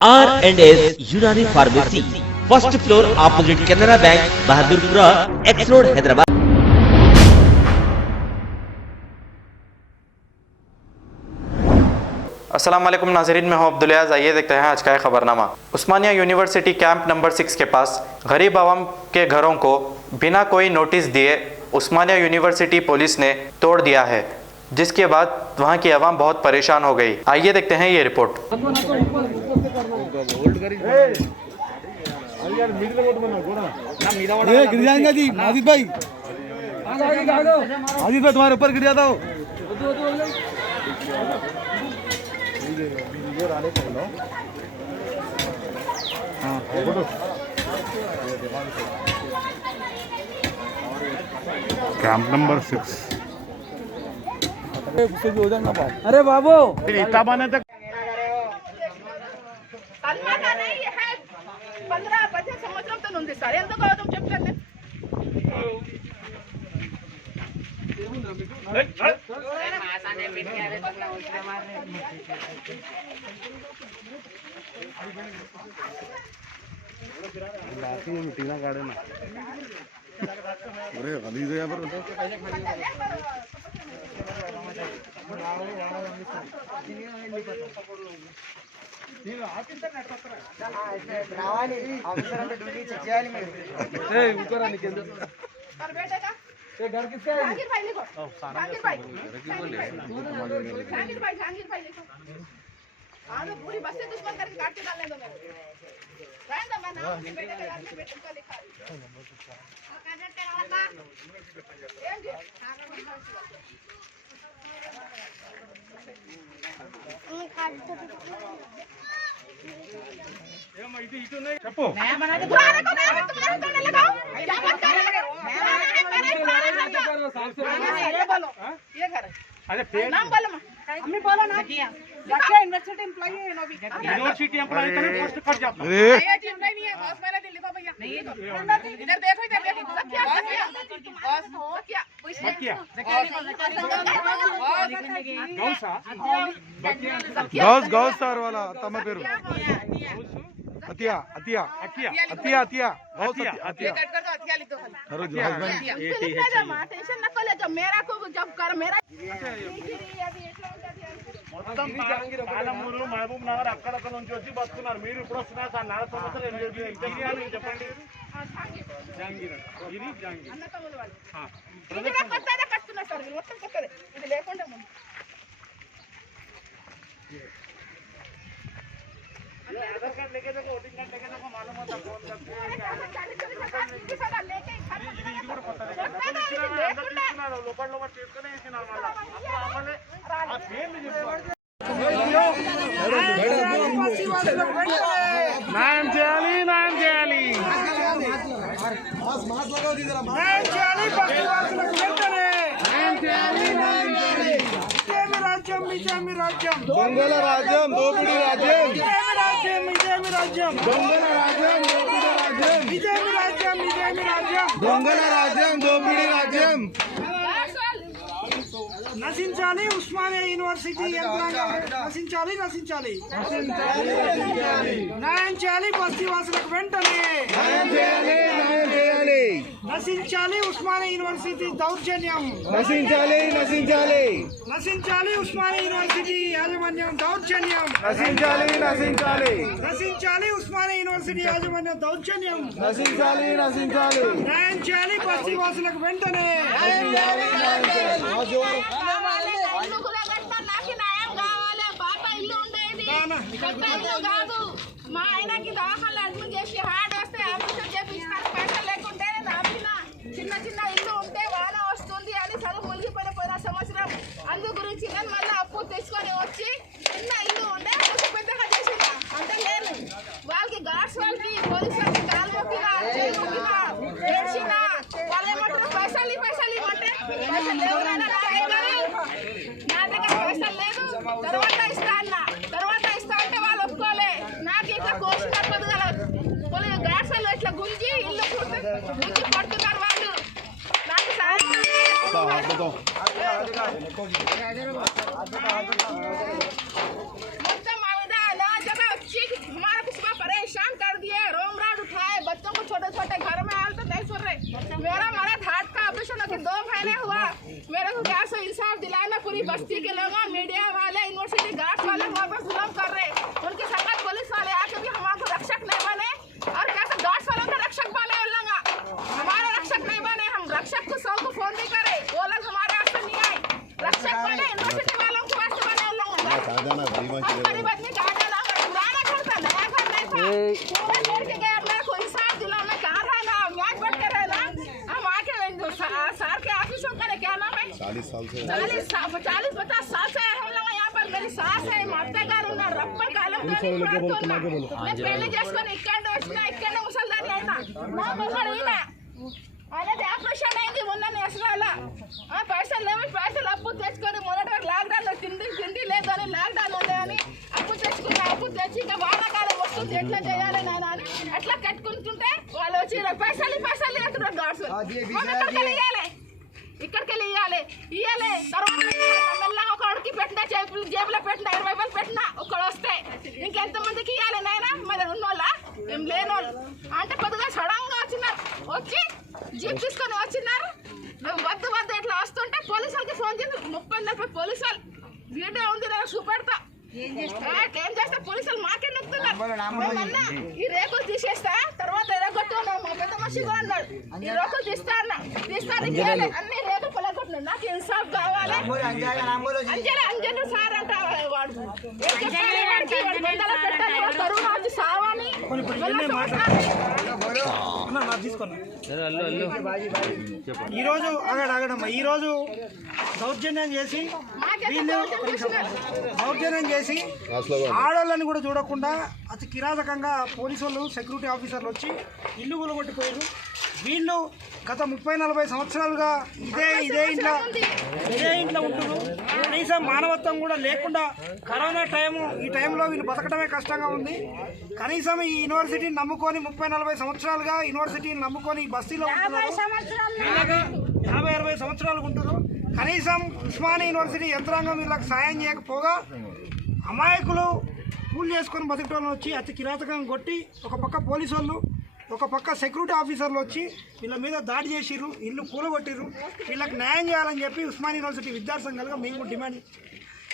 R&S यूनानी pharmacy, first floor opposite Canara bank, Bahadurpura, x road, Hyderabad. अस्सलाम वालेकुम नाज़रीन, मैं हूं अब्दुल-याज़। आइए देखते हैं आज का खबरनामा। उस्मानिया यूनिवर्सिटी कैंप नंबर 6 के पास गरीब आवाम के घरों को बिना कोई नोटिस दिए उस्मानिया यूनिवर्सिटी पुलिस ने तोड़ दिया है, जिसके बाद वहां की आवाम बहुत परेशान हो गई। आइए देखते हैं ये रिपोर्ट। गिर जाएंगे जी आदित भाई, तुम्हारे ऊपर गिर जाता हो। कैंप नंबर 6 अरे बाबू इतना बने तक కల్మాగా नहीं है 15 సంవత్సరంతో ఉంది సార్, ఎందుకు అవుతాం చెప్తాను. अरे गलीज है यहाँ पर। और बेटेगा ये घर किसका है? जहांगीर भाई लिखो, जहांगीर भाई लिखो। हाँ तो पूरी बस से दुश्मन करके काट के डालने दो मेरे। रहने दो, मैं नाम अपने बेटे का लिखा చెప్పు ये घर अरे फिर नाम बोलो मम्मी बोलो ना यूनिवर्सिटी एम्प्लॉई है यूनिवर्सिटी एम्प्लॉय का पोस्ट कट जाता है। आईआईटी एम्प्लॉई नहीं है बॉस, मेरा दिन लिखो भैया। इधर देखो सकिया गौसा गौस गौस सार वाला तम पेरू अतिया अतिया अतिया अतिया अतिया गौस अतिया अतिया कट कर दो, हथिया लिख दो खाली। अरे जो हस्बैंड टेंशन न ले, जब मेरा को जब कर मेरा పాలమూరు మహబూబ్ నగర్ అక్కడక్కడ నుంచి వచ్చి బతుకున్నారు. మీరు ఇప్పుడు వస్తున్నారు సార్, 4 సంవత్సరాలు చెప్పండి. జహాంగీర్ ఇది జహాంగీర్ అన్న తమ్ముడు వాళ్ళు ఇది నాకు కొత్తదే కట్టున్నా సార్, ఇది మొత్తం కొత్తదే, ఇది లేకుండా ముందు आधार कार्ड लेके देखो, वोटिंग कार्ड लेके देखो, मालूम होता कौन सा लेके ఇది కూడా కొత్తదే. లోకల్ లోకల్ తీసుకునే ఇచ్చినారు. మళ్ళీ ఆ పేర్లు చెప్పాలి. న్యాయం చేయాలి, న్యాయం చేయాలి. దొంగల రాజ్యం దోపిడీ రాజ్యం దొంగల రాజ్యం దోపిడీ రాజ్యం నశించాలి ఉస్మానియా యూనివర్సిటీ యంత్రాంగం, నశించాలి నశించాలి న్యాయం చేయాలి బస్తీవాసులకు వెంటనే నశించాలి ఉస్మానియా యూనివర్సిటీ దౌర్జన్యం, నశించాలి నశించాలి నశించాలి ఉస్మానియా యూనివర్సిటీ యాజమాన్యం దౌర్జన్యం, నశించాలి నశించాలి నశించాలి ఉస్మానియా యూనివర్సిటీ యాజమాన్యం దౌర్జన్యం, నశించాలి నశించాలి న్యాయం చేయాలి బస్తీవాసులకు వెంటనే. ఇల్లు కూడా కట్టాలి, నాకు న్యాయం కావాలి. పాత ఇల్లు ఉండేది, కొత్త ఇల్లు కాదు. మా ఆయనకి దవాఖానలో అడ్మిట్ చేసి హార్ట్ వస్తే ఆపరేషన్ చేపిస్తాను, పైసలు లేకుంటే నేను ఆపిన. చిన్న చిన్న ఇల్లు ఉంటే వాన వస్తుంది అని చదువు మునిగిపోయిన పోయిన సంవత్సరం. అందు గురించి నేను మళ్ళీ అప్పు తెచ్చుకొని వచ్చి చిన్న ఇల్లు ఉంటే కొంచెం పెద్దగా చేసిన. అంటే నేను వాళ్ళకి గార్డ్స్ వాళ్ళకి పోలీస్ వాళ్ళకి కాలు మొక్కినా, చేయి మొక్కినా, ఏడ్చినా. వాళ్ళు ఏమంటారు పైసలు ఇవ్వంటే పైసలు లేవు నాన్న, నా దగ్గర పైసలు లేదు, తర్వాత ఇస్తా అన్న. తర్వాత ఇస్తా అంటే వాళ్ళు ఒప్పుకోలే. నాకు ఇట్లా కోసి తప్పదు కదా, పోలీసు గాడ్స్ వాళ్ళు ఇట్లా గుంజి ఇల్లు గుంజి కొడుతున్నారు వాళ్ళు. నాకు మొత్తం మా मेरा मर्द हार्ट का ऑपरेशन होकर 2 महीने हुआ। मेरे को क्या सो इंसाफ दिलाना, पूरी बस्ती के लोग, मीडिया वाले, यूनिवर्सिटी गार्ड्स वाले वहाँ पर जुल्म कर रहे। उनके संगत पुलिस वाले आके भी हमारे रक्षक नहीं बने, और कैसे गार्ड्स वालों के रक्षक बने उन लोग, हमारे रक्षक नहीं बने। हम रक्षक को 100 को फोन भी करे, वो लोग हमारे वास्ते नहीं आए। रक्षक बने यूनिवर्सिटी वालों के वास्ते बने उन लोग। गरीब आदमी कहा जाना, पुराना घर था, नया घर नहीं था। पूरा छोड़ के गया। मेरे को इंसाफ दिलाओ, मैं कहाँ रहना, मैच बैठ के रहना। हम आके सर के ऑफिसों का क्या नाम है, 40-50 साल से हम लोग यहाँ पर। मेरी सास है माता गाరు ఉన్నారు, రప్పర్ కాలం పెళ్లి చేసుకొని ఇక్కడ ముసల్దాని అయినా మా మొగడు ఈయన అనేది ఆపరేషన్ అయింది మొన్న నేసరాల. పైసలు లేవు, పైసలు అప్పు తెచ్చుకొని మొదటి వరకు లాక్డౌన్ తిండి లేదని లాక్డౌన్ ఉందని అప్పు తెచ్చి ఇంకా వానాకాలం వస్తుంది ఎట్లా చేయాలి నాన్న అని అట్లా కట్టుకుంటుంటే వాళ్ళు వచ్చి పైసలు అంటున్నారు గాడ్స్. ఇక్కడికి ఇయ్యాలి తర్వాత మెల్లగా ఒకడికి పెట్టిన జేబులో పెట్టిన 20 రూపాయలు పెట్టిన ఒకడు వస్తే ఇంకెంతమందికి ఇవ్వాలి నాయన, మరి ఉన్నోళ్ళ ఏం లేనోళ్ళు అంటే కొద్దిగా సడన్గా వచ్చినారు. వచ్చి జీప్ తీసుకొని వచ్చినారు. మేము వద్దు ఇట్లా వస్తుంటే పోలీసులకి ఫోన్ చేసి 30-40 పోలీసులు వీడియో ఉంది, నేను చూపెడతా. ఏం చేస్తే పోలీసులు మాకే నొక్కుతున్నారు. ఈ రేకులు తీసేస్తా, తర్వాత ఎరగొట్టు మా పెద్ద మనిషి కూడా అన్నాడు, ఈ రేకులు తీస్తాను అన్ని రేకులు పొలగొట్టినాడు. నాకు ఇన్సాఫ్ కావాలి. అంజలి సార్ అంట వాడు కరోనా వచ్చి సావని ఈరోజు అగడమ్మా, ఈరోజు దౌర్జన్యం చేసి ఆడవాళ్ళని కూడా చూడకుండా అతి కిరాతకంగా పోలీసు వాళ్ళు, సెక్యూరిటీ ఆఫీసర్లు వచ్చి ఇల్లు కూలగొట్టిపోయారు. వీళ్ళు గత 30-40 సంవత్సరాలుగా ఇదే ఇంట్లో ఉంటున్నారు. కనీసం మానవత్వం కూడా లేకుండా కరోనా ఈ టైంలో వీళ్ళు బతకడమే కష్టంగా ఉంది. కనీసం ఈ యూనివర్సిటీని నమ్ముకొని 30-40 సంవత్సరాలుగా యూనివర్సిటీని నమ్ముకొని ఈ బస్తీలో ఉంటున్నారు. 50-60 సంవత్సరాలు ఉంటున్నారు. కనీసం ఉస్మానియా యూనివర్సిటీ యంత్రాంగం వీళ్ళకి సాయం చేయకపోగా అమాయకులు పూలు చేసుకొని బతికటోళ్ళు వచ్చి అతి కిరాతకంగా కొట్టి, ఒక పక్క పోలీసు వాళ్ళు, ఒక పక్క సెక్యూరిటీ ఆఫీసర్లు వచ్చి వీళ్ళ మీద దాడి చేసిర్రు, ఇల్లు కూలగొట్టిర్రు. వీళ్ళకి న్యాయం చేయాలని చెప్పి ఉస్మానియా యూనివర్సిటీ విద్యార్థి సంఘాలుగా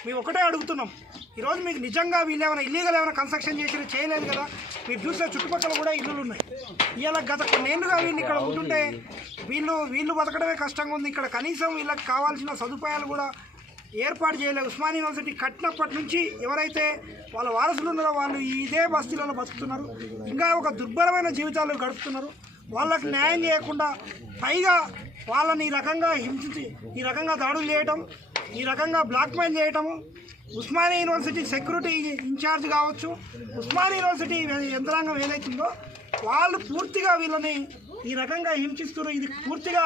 మేము ఒకటే అడుగుతున్నాం. ఈరోజు మీకు నిజంగా వీళ్ళు ఏమైనా ఇల్లీగల్ ఏమైనా కన్స్ట్రక్షన్ చేసిరు చేయలేదు కదా. మీరు చూస్తే చుట్టుపక్కల కూడా ఇల్లులు ఉన్నాయి. ఇవాళ గత కొన్నేళ్ళుగా వీళ్ళు ఇక్కడ ఉంటుంటే వీళ్ళు బతకడమే కష్టంగా ఉంది. ఇక్కడ కనీసం వీళ్ళకి కావాల్సిన సదుపాయాలు కూడా ఏర్పాటు చేయలేదు. ఉస్మానియా యూనివర్సిటీ కట్టినప్పటి నుంచి ఎవరైతే వాళ్ళ వారసులు ఉన్నారో వాళ్ళు ఇదే బస్తీలలో బతుకుతున్నారు. ఇంకా ఒక దుర్భరమైన జీవితాలు గడుపుతున్నారు. వాళ్ళకి న్యాయం చేయకుండా పైగా వాళ్ళని ఈ రకంగా హింసించి, ఈ రకంగా దాడులు చేయటం, ఈ రకంగా బ్లాక్మెయిల్ చేయటము. ఉస్మానియా యూనివర్సిటీ సెక్యూరిటీ ఇన్ఛార్జ్ కావచ్చు, ఉస్మానియా యూనివర్సిటీ యంత్రాంగం ఏదైతుందో వాళ్ళు పూర్తిగా వీళ్ళని ఈ రకంగా హింసిస్తున్నారు. ఇది పూర్తిగా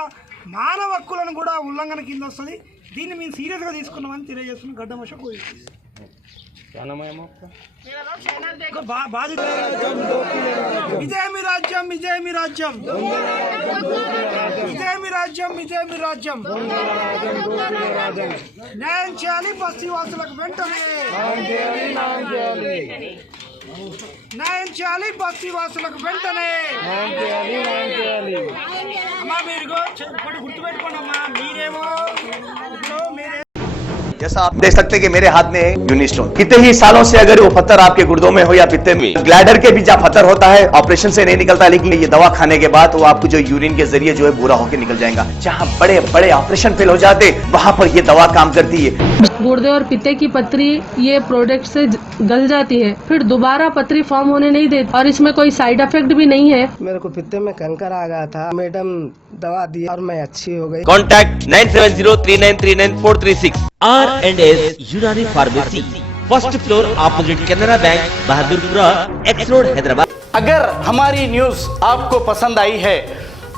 మానవ హక్కులను కూడా ఉల్లంఘన కింద వస్తుంది. దీన్ని మేము సీరియస్గా తీసుకున్నామని తెలియజేస్తున్నాం. గడ్డమష కోయి ఇదే మీ రాజ్యం, ఇదే మీ రాజ్యం, ఇదే మీ రాజ్యం, ఇదే మీ రాజ్యం. న్యాయం చేయాలి బస్తీ వాసులకు వెంటనే, న్యాయం చేయాలి బస్తీ వాసులకు వెంటనే. అమ్మా మీరు గుర్తుపెట్టుకోండి అమ్మా, మీరేమో మీరే जैसा आप देख सकते हैं कि मेरे हाथ में यूनिस्टोन, कितने ही सालों से अगर वो पत्थर आपके गुर्दों में हो या पित्ते में, ग्लैडर के भी जब पत्थर होता है ऑपरेशन से नहीं निकलता, लेकिन ये दवा खाने के बाद वो आपको जो यूरिन के जरिए जो है पूरा होकर निकल जाएगा। जहां बड़े बड़े ऑपरेशन फेल हो जाते वहां पर ये दवा काम करती है। गुर्दे और पित्ते की पथरी ये प्रोडक्ट से गल जाती है, फिर दोबारा पथरी फॉर्म होने नहीं देती और इसमें कोई साइड इफेक्ट भी नहीं है। मेरे को पित्ते में कैंकर आ गया था, मैडम दवा दी और मैं अच्छी हो गई। Contact 9703939436 R&S यूनानी pharmacy, first floor opposite Canara bank, Bahadurpura, X road, Hyderabad. अगर हमारी न्यूज़ आपको पसंद आई है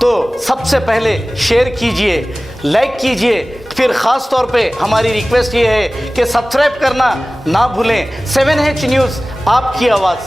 तो सबसे पहले शेयर कीजिए, लाइक कीजिए, फिर ख़ास तौर पे हमारी रिक्वेस्ट ये है कि सब्सक्राइब करना ना भूलें। 7H न्यूज़, आपकी आवाज़।